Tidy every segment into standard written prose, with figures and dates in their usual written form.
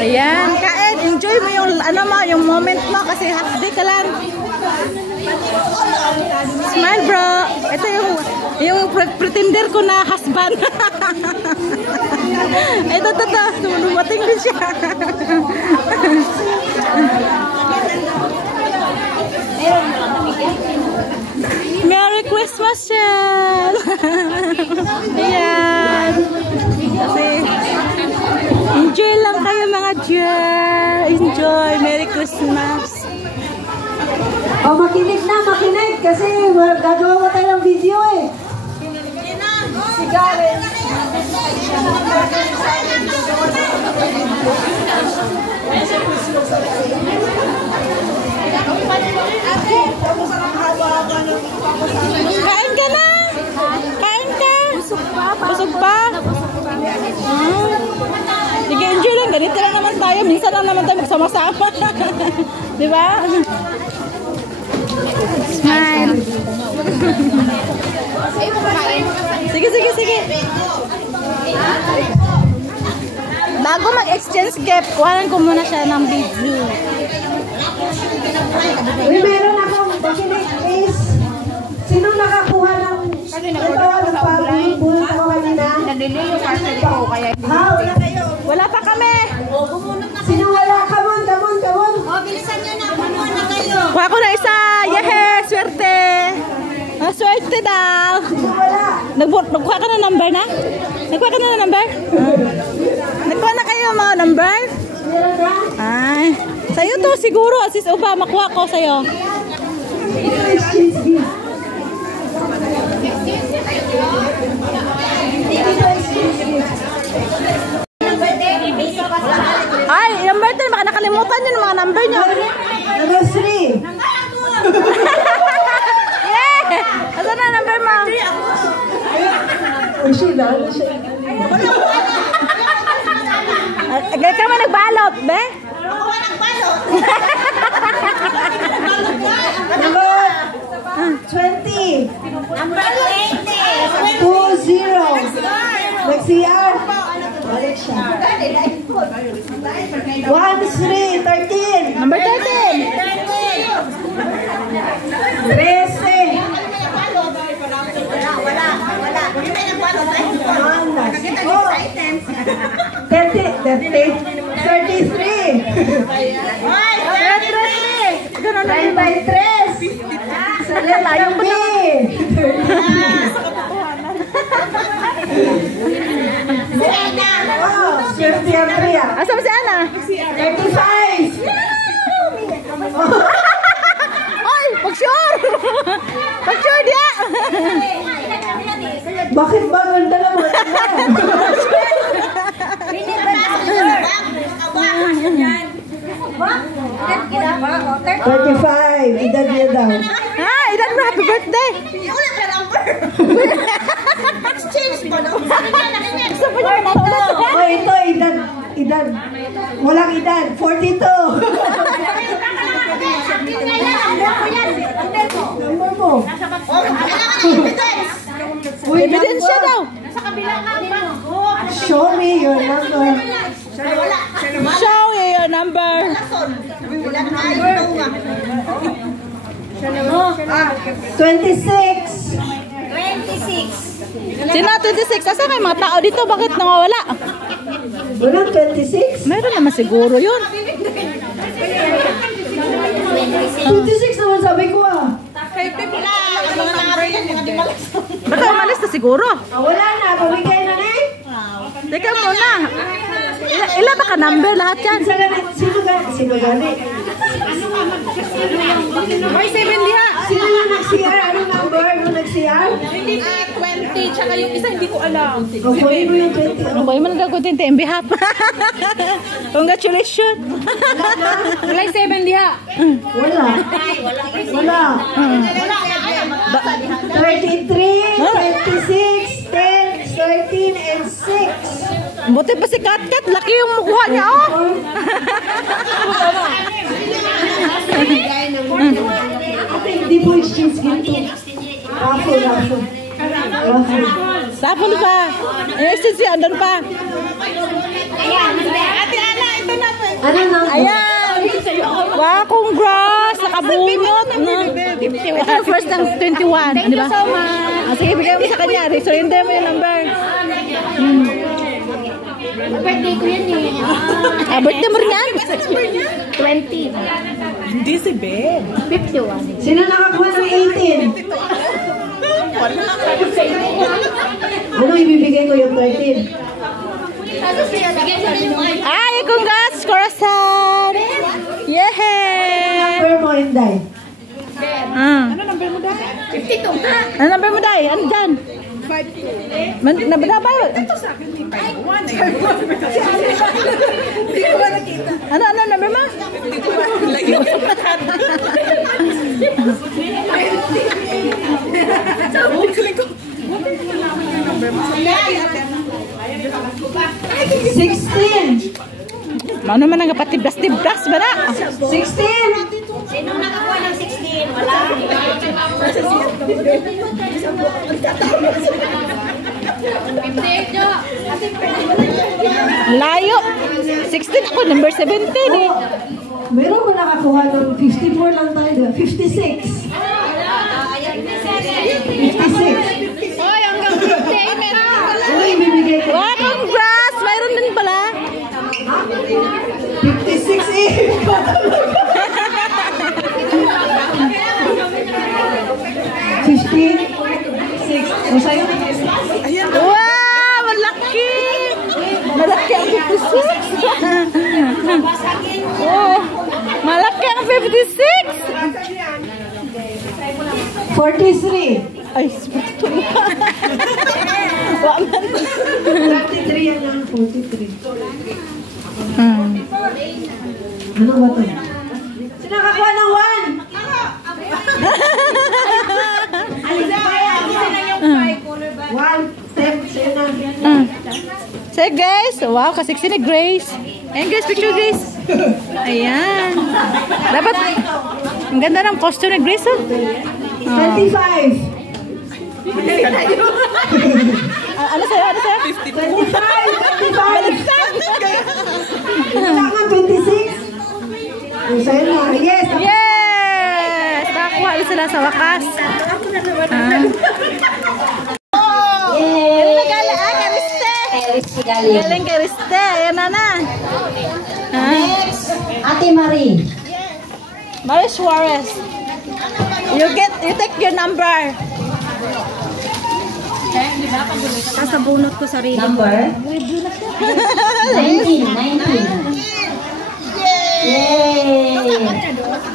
Ayan, kain. Enjoy mo yung, ano mo, yung moment mo kasi half day ka lang. Smile, bro. Ito yung pretender ko na husband. Ito. Dumating din siya. Merry Christmas, Shell. Ayan. Kasi, enjoy lang kayo mga dear. Enjoy. Merry Christmas. Oh, makinig kasi gagawa mo tayo ng video eh. Si Garen. Kain ka na. Kain ka. Busog pa. Sige, enjoy lang. Ganito lang naman tayo. Minsan lang naman tayo magsama-sama. Di ba? Smile. Sige. Bago mag-exchange gift, kuhanan ko muna siya ng video. Uy, meron akong makinig is sino nakakuha ng nagpapabulot ako kanina? Nadili yung parcel ko kaya Wala kayo. Wala pa kami. Sino wala? Come on. bilisan nyo na, kumuha na kayo. Kuha ko na isa. Yehe, swerte. Swerte daw. Nagkuha ka na number na? Nagkuha ka na number? Nagkuha na kayo mga number? Ay. Sa'yo to siguro. Sis Uba, makuha ko sa'yo. Ay, number 10. Baka nakalimutan yun mga number nyo. Number 3. Yeah! Asan na number mo? Agad ka mo nagbalot, be? Ako nagbalot. Number 20. Number 20. 20. Nag-CR. Balik siya. 1, 3, 13. Number 13. 13. Wala. Hindi may nagbalot. 33. Asa ba si Ana? 35. Oy, pag-sure! Pag-sure dia! Bakit ba ganda na mga $35. Edad niya daw. Ha, edad mo, happy birthday! Ulit na number. Exchange mo daw. Gusto pa niya na ito. Oh, ito, edad. Walang edad. 42. Number mo. Evidence siya daw. Show me your number. Show your number. 26. 26. Sino 26? Asa kayo mga tao dito? Bakit nawawala? Walang 26? Meron naman siguro yun. 26 naman sabi ko ah. Baka umalis na siguro. Wala na. Pamigay na na eh. Teka muna. Ilan ba ka number lahat yan? Sino gani? May 7 diha. Sino yung nag-CR? Anong number yung nag-CR? Hindi 20. Tsaka yung isa hindi ko alam. Kukuhin mo yung 20. Ano ba yung managagutin? In behalf. Congratulations. Wala 7 diha. Wala. 33, 26, 10, 13 and 6. Buti pa si Kat-Kat. Laki yung mukha niya, oh. Ate, hindi po exchange ganito. Raffle. Sapon pa. Ayan, si andun pa. Ate Ana, ito na po. Ano na? Ayan. Wow, congrats. Nakabunot. No? Ito yung first ng 21. Thank you so much. Sige, bigay mo sa kanya. Surrender mo yung number. Birthday ko yan eh. Birthday mo rin yan? 20. Hindi si Ben. 51. Sino nakakuha ng 18? Ano ibibigay ko yung 13? Ay, congrats, Corazon! Yehey! Number mo, Inday. Ano number mo, Day? 52. Ano number mo, Day? Ano dyan? 5. Nababa? Ito sa akin, 5. Ano number mo? 52. Lagi mo sa patat. Ano man ang patiblas-tiblas ba na? 16! Sino nakakuha ng 16? Wala. Layo. 16 ako, number 17 eh. Meron ko nakakuha ng 54 lang tayo. 56. 56. Hoy, hanggang 50. Meron ka pala. Ano ibibigay ko? Wow, congrats! Mayroon din pala. 56 eh. 15. 6. O sa'yo? Wow, malaki! Malaki ang 56. Oh, malaki ang 56. 43. Ay, spito mo. Waman. 33 yan lang. 43. Ano ba ito? Sino nakakuha ng 1? One step. Sa'yo na. Say Grace. Wow, kasiksi ni Grace. Ayan Grace, picture Grace. Ayan. Dapat, ang ganda ng costume ni Grace, oh. 25. Ano sa'yo? Ano sa'yo? 25. 25. Kailangan 26. O sa'yo na. Yes. Yes! Nakakuha na sila sa wakas. Galing galing, Kariste. Galing Kariste. Ayan na. Ate Marie. Marie Suarez. You take your number. Sasabunot ko sarili. Number? 19. Yay!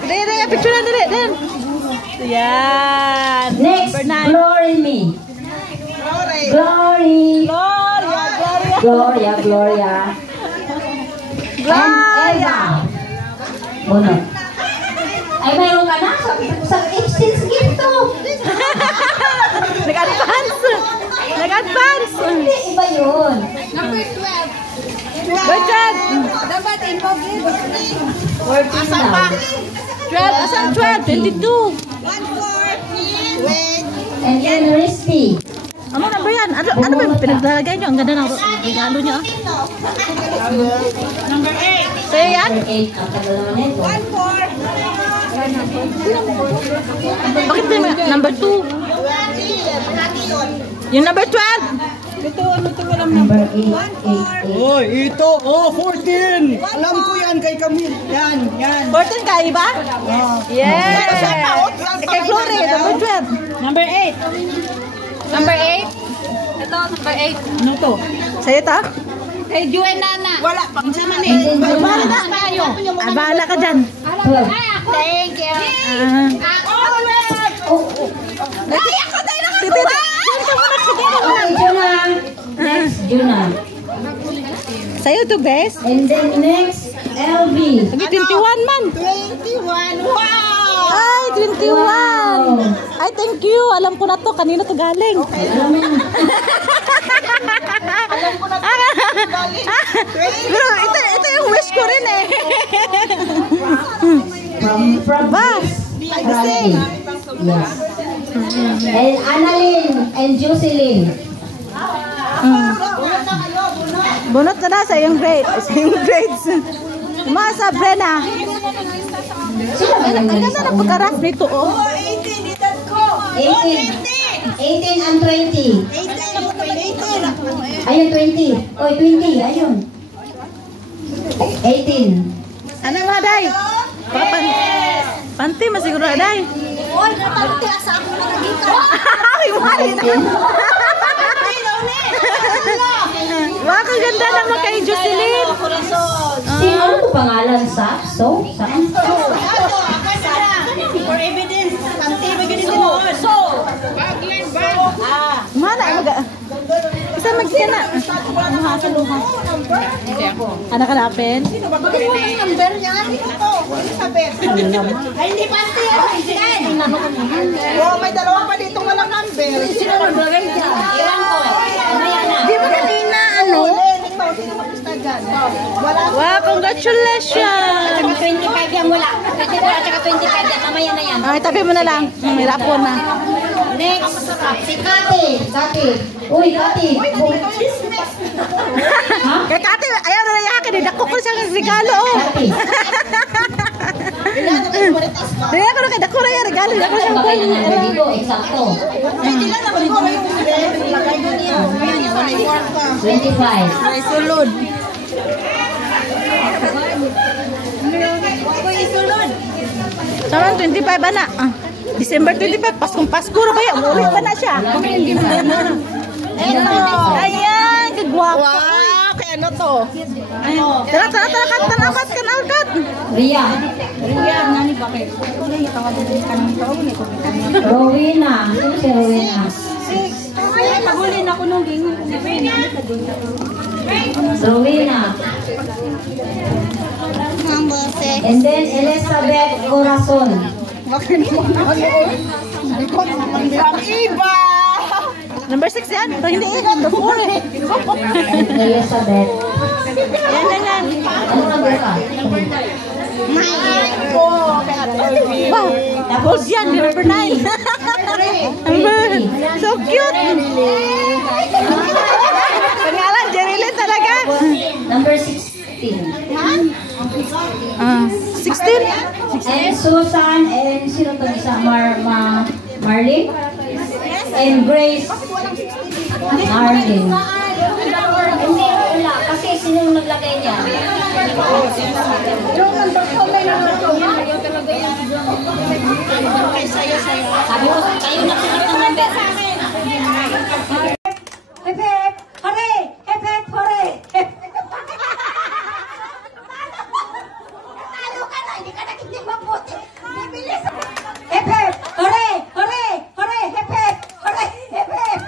Dali, picture na dali. Yan. Next, Number 9. Glory me. Glory. Gloria. And Eva. Bono. Ay, mayroon ka na sa exchange gift to. Nag-advance. Hindi, iba yun. Number 12. Bertrand. Dapat in-public. 14 now. 12. Asan 12? 22. 1-4. Wait. And then Risty. Ano number yan? Ano ba yung pinaglalagay nyo? Ang ganda ng regalo nyo. Number 8. Sa'yo yan? Number 8. Ang tagal naman ito. 1-4. Bakit ba yung number 2? Yung number 12? Number 8. Oy, ito, 14! Alam ko yan kay Camille. Yan. 14 ka, iba? Yes! Kay Glory, number 12. Number 8. Number 8. Ito, number 8. Ano to? Sa'yo to? Kay Juen Nana. Wala, pang sama ni. And then Bahala na tayo. Bahala ka dyan. 12. Thank you. Ay, ako tayo nakakuha! Okay, Juna. Next, Juna. Sa'yo to, best? And then next, LV. Sabi 21 man. 21. Wow! Ay, 21. Wow. Ay, thank you. Alam ko na to. Kanino to galing? Alam mo yun. Dante. Yes. And Annalyn and Jocelyn. Bunot na sa iyong grade. Sa iyong grades. Masa Brena. Ang ganda na pagkaras nito, oh. 18 and 20. Ayun, 20. Oy, 20. Ayun. 18. Ano mga day? Panty, masiguro na day. Oy, napanti asa ako nakagita. Ay, mali na. Wow, kang ganda naman kay Jocelyn. Sino ano to pangalan sa? So? Saan? For evidence, panti bagay din mo. So. Mana maga. Isa magkana. Ano sa luha? Anak kanapin? Bakit mo yung number niya? Ito, Elizabeth. Ay, hindi panti. Oh, may dalawa pa dito walang number. Sino naglagay dyan? Ilan ko. Di ba kanina ano? Wow, congratulations! 25 yan wala. 24 at 25 yan. Mamaya na yan. Ay, tabi mo na lang. May rapon na. Next. Si Kati. Kati. Uy, Kati. Kay Kati, ayaw na yakin. Dako ko siya ng regalo. Oh. Kati. Daya ko na kay dako na yung regalo. Dako siya Okay na nga, ready go. Eksakto. 25. Ay, sulod. Sama 25 anak. December 25, Paskong Pasko na ba yan? Ulit pa na siya. Ayan, kagwapo. Wow, kaya ano to? Tara, kat. Ria. Rowena. Sino si Rowena? Pagulin ako nung gingon. Rowena. And then Elizabeth Corazon. Number 6 yan. Ito hindi eh. Number 4 eh. Elizabeth. Yan. Ano number ka? Wow. Tapos yan, number 9. So cute. Pangalan, Jerilyn talaga. Number 16. 16? And Susan and sino to isa? Marlene? And Grace. Marlene. Hindi, wala. Kasi sino yung naglagay niya? Sabi ko, kayo nakalit ng number. Hep, hep, hore! Hep, hep, hore! Talo ka na, hindi ka nakinig mabuti. Bibilis! Hep, hep, hore! Hore! Hore! Hep, hep, hore! Hep, hep!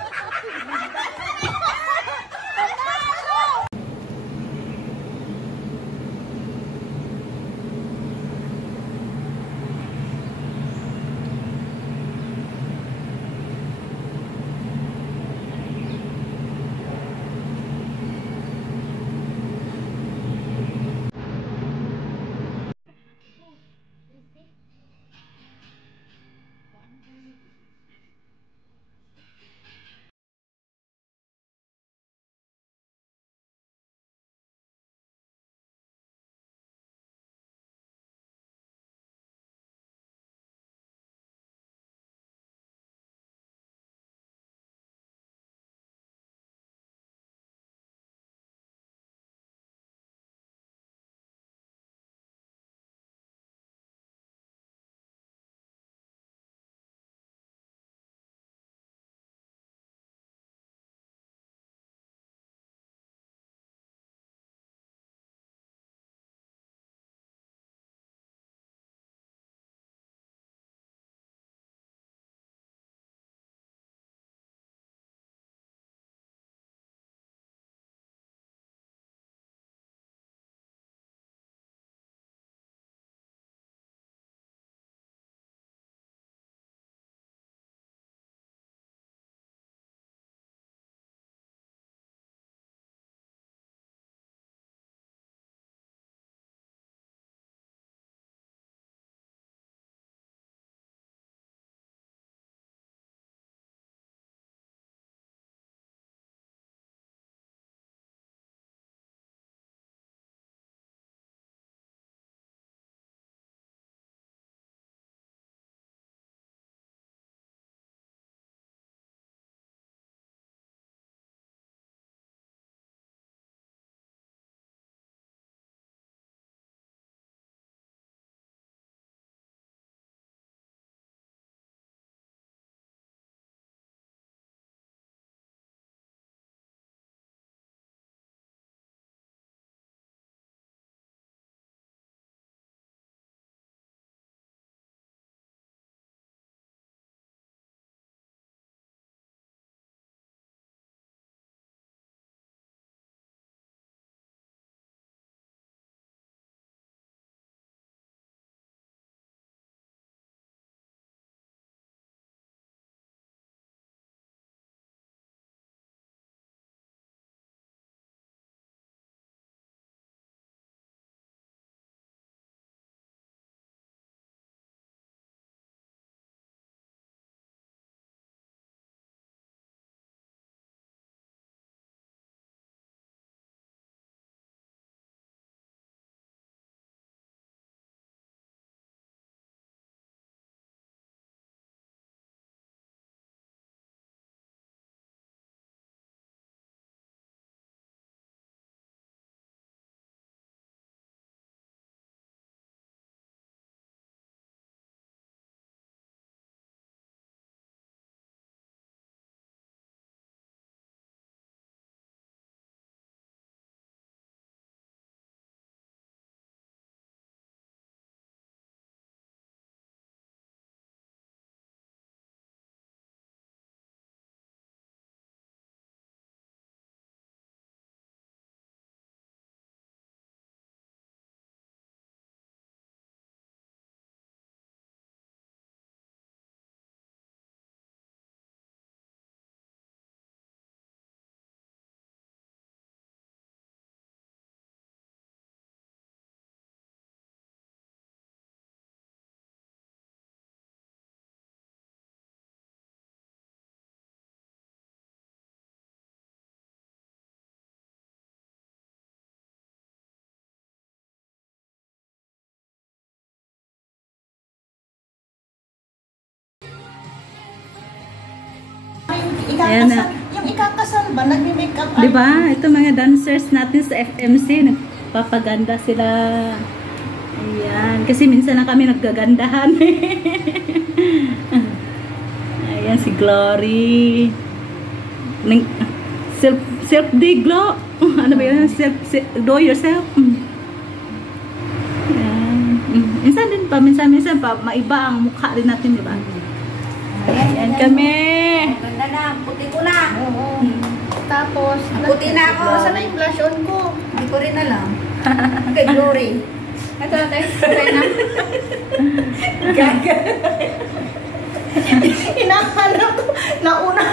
Ayan na. Yung ikakasal ba, nagme-makeup Di ba? Ito mga dancers natin sa FMC, nagpapaganda sila. Ayan. Kasi minsan na kami naggagandahan. Ayan si Glory. Self-diglo. Ano ba yun? Do yourself. Ayan. Minsan pa, maiba ang mukha rin natin, di ba? Ayan kami. Ganda na, puti ko na. Oo. Tapos, Puti na ako. Saan na yung blush on ko? Hindi ko rin alam. Kay Glory. Ito natin. Try na. Hinahanap ko. Nauna.